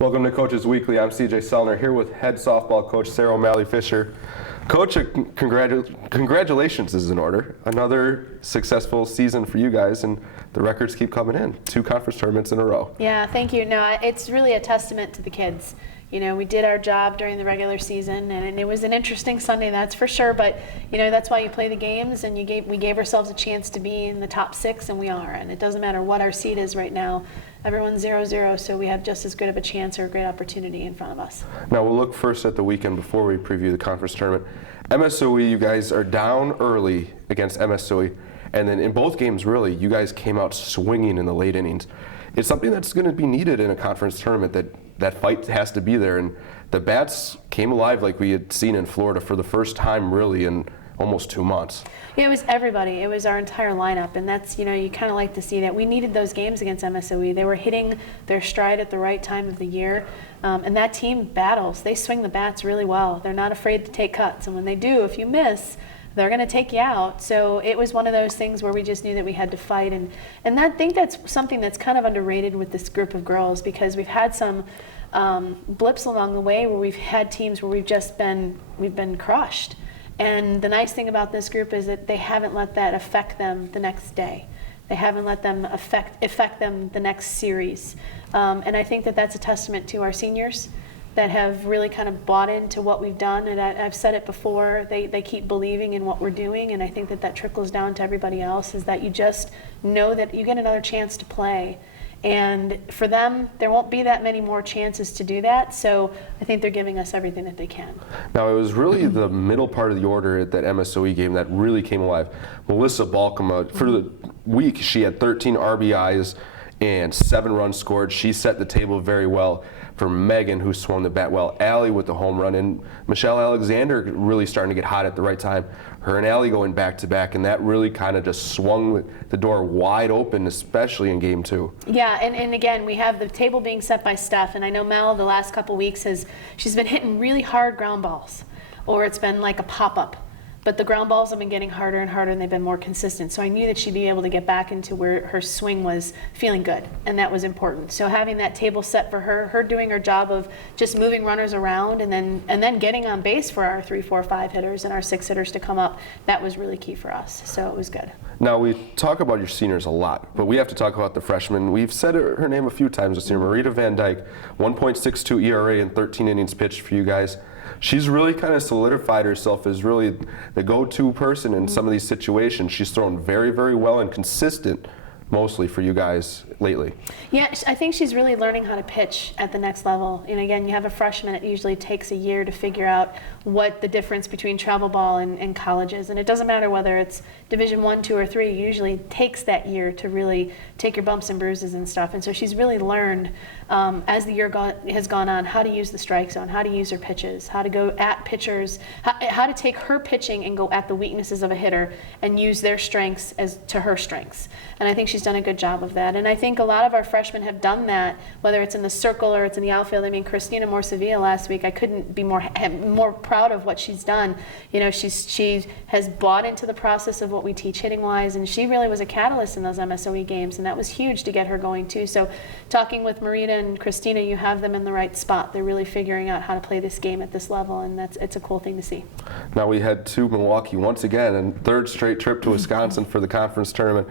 Welcome to Coaches Weekly. I'm CJ Sellner here with head softball coach Sarah O'Malley Fisher. Coach, congratulations is in order. Another successful season for you guys, and the records keep coming in. 2 conference tournaments in a row. Yeah, thank you. No, it's really a testament to the kids. You know, we did our job during the regular season, and it was an interesting Sunday, that's for sure. But you know, that's why you play the games, and we gave ourselves a chance to be in the top 6, and we are. And it doesn't matter what our seed is right now. Everyone's 0-0, so we have just as good of a chance or a great opportunity in front of us. Now we'll look first at the weekend before we preview the conference tournament. MSOE, you guys are down early against MSOE, and then in both games, really, you guys came out swinging in the late innings. It's something that's going to be needed in a conference tournament, that fight has to be there, and the bats came alive like we had seen in Florida for the first time really in almost 2 months. Yeah, it was everybody. It was our entire lineup, and that's, you know, you kind of like to see that. We needed those games against MSOE. They were hitting their stride at the right time of the year, and that team battles. They swing the bats really well. They're not afraid to take cuts, and when they do, if you miss, they're going to take you out. So it was one of those things where we just knew that we had to fight, and I think that's something that's kind of underrated with this group of girls, because we've had some blips along the way where we've had teams where we've been crushed. And the nice thing about this group is that they haven't let that affect them the next day. They haven't let them affect them the next series. And I think that that's a testament to our seniors that have really kind of bought into what we've done. And I've said it before, they keep believing in what we're doing, and I think that trickles down to everybody else, is that you just know that you get another chance to play. And for them, there won't be that many more chances to do that, so I think they're giving us everything that they can. Now, it was really the middle part of the order at that MSOE game that really came alive. Melissa Balkema, for the week, she had 13 RBIs and 7 runs scored. She set the table very well for Megan, who swung the bat well. Allie with the home run, and Michelle Alexander really starting to get hot at the right time. Her and Allie going back-to-back, and that really kind of just swung the door wide open, especially in Game 2. Yeah, and again, we have the table being set by Steph, and I know Mel the last couple weeks she's been hitting really hard ground balls, or it's been like a pop-up. But the ground balls have been getting harder and harder, and they've been more consistent. So I knew that she'd be able to get back into where her swing was feeling good, and that was important. So having that table set for her doing her job of just moving runners around and then getting on base for our 3, 4, 5 hitters and our 6 hitters to come up, that was really key for us. So it was good. Now, we talk about your seniors a lot, but we have to talk about the freshmen. We've said her name a few times this year, Marita Van Dyke, 1.62 ERA in 13 innings pitched for you guys. She's really kind of solidified herself as really the go-to person in some of these situations. She's thrown very, very well and consistent mostly for you guys lately. Yeah, I think she's really learning how to pitch at the next level. And again, you have a freshman, it usually takes a year to figure out what the difference between travel ball and college is. And it doesn't matter whether it's Division 1, 2, or 3, it usually takes that year to really take your bumps and bruises and stuff. And so she's really learned as the year has gone on how to use the strike zone, how to use her pitches, how to go at pitchers, how to take her pitching and go at the weaknesses of a hitter and use their strengths as to her strengths. And I think she's done a good job of that. And I think a lot of our freshmen have done that, whether it's in the circle or it's in the outfield. I mean, Christina Morsevilla last week, I couldn't be more proud of what she's done. You know, she has bought into the process of what we teach hitting-wise, and she really was a catalyst in those MSOE games, and that was huge to get her going too. So talking with Marita and Christina, you have them in the right spot. They're really figuring out how to play this game at this level, and it's a cool thing to see. Now we head to Milwaukee once again, and 3rd straight trip to Wisconsin for the conference tournament.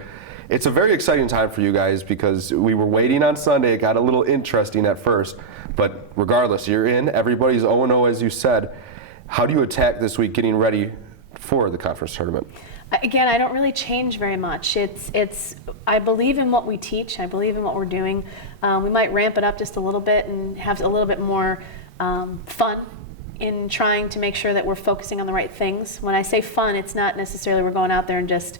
It's a very exciting time for you guys because we were waiting on Sunday. It got a little interesting at first, but regardless, you're in. Everybody's 0-0, as you said. How do you attack this week getting ready for the conference tournament? Again, I don't really change very much. I believe in what we teach. I believe in what we're doing. We might ramp it up just a little bit and have a little bit more fun in trying to make sure that we're focusing on the right things. When I say fun, it's not necessarily we're going out there and just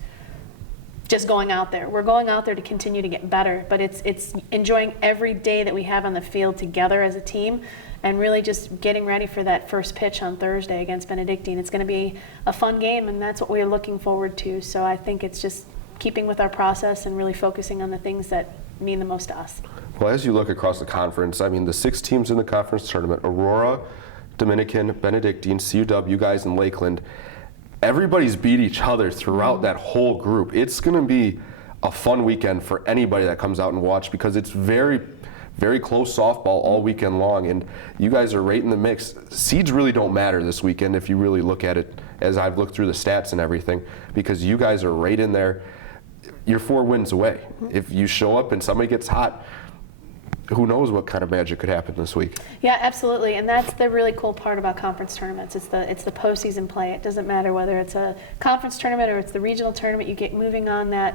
going out there. We're going out there to continue to get better, but it's enjoying every day that we have on the field together as a team and really just getting ready for that first pitch on Thursday against Benedictine. It's going to be a fun game, and that's what we're looking forward to. So I think it's just keeping with our process and really focusing on the things that mean the most to us. Well, as you look across the conference, I mean, the 6 teams in the conference tournament, Aurora, Dominican, Benedictine, CUW, you guys in Lakeland, everybody's beat each other throughout that whole group. It's going to be a fun weekend for anybody that comes out and watch because it's very, very close softball all weekend long, and you guys are right in the mix. Seeds really don't matter this weekend if you really look at it, as I've looked through the stats and everything, because you guys are right in there. You're 4 wins away. If you show up and somebody gets hot, who knows what kind of magic could happen this week. Yeah, absolutely, and that's the really cool part about conference tournaments. It's the postseason play. It doesn't matter whether it's a conference tournament or it's the regional tournament. You get moving on that,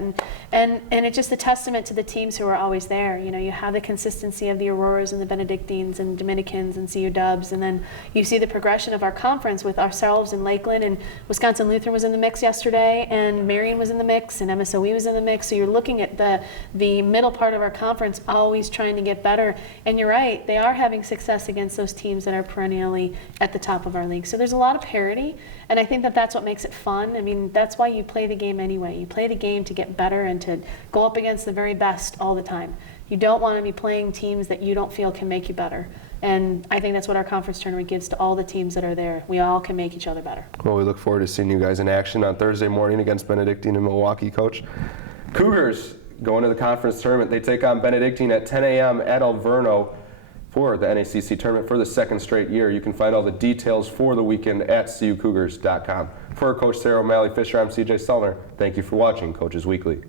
and it's just a testament to the teams who are always there. You know, you have the consistency of the Auroras and the Benedictines and Dominicans and CU Dubs, and then you see the progression of our conference with ourselves in Lakeland, and Wisconsin Lutheran was in the mix yesterday, and Marion was in the mix, and MSOE was in the mix. So you're looking at the middle part of our conference always trying to get better. And you're right, they are having success against those teams that are perennially at the top of our league. So there's a lot of parity, and I think that that's what makes it fun. I mean, that's why you play the game anyway. You play the game to get better and to go up against the very best all the time. You don't want to be playing teams that you don't feel can make you better. And I think that's what our conference tournament gives to all the teams that are there. We all can make each other better. Well, we look forward to seeing you guys in action on Thursday morning against Benedictine and Milwaukee, Coach. Cougars going to the conference tournament. They take on Benedictine at 10 a.m. at Alverno for the NACC Tournament for the 2nd straight year. You can find all the details for the weekend at cucougars.com. For Coach Sarah O'Malley Fisher, I'm CJ Sellner. Thank you for watching Coaches Weekly.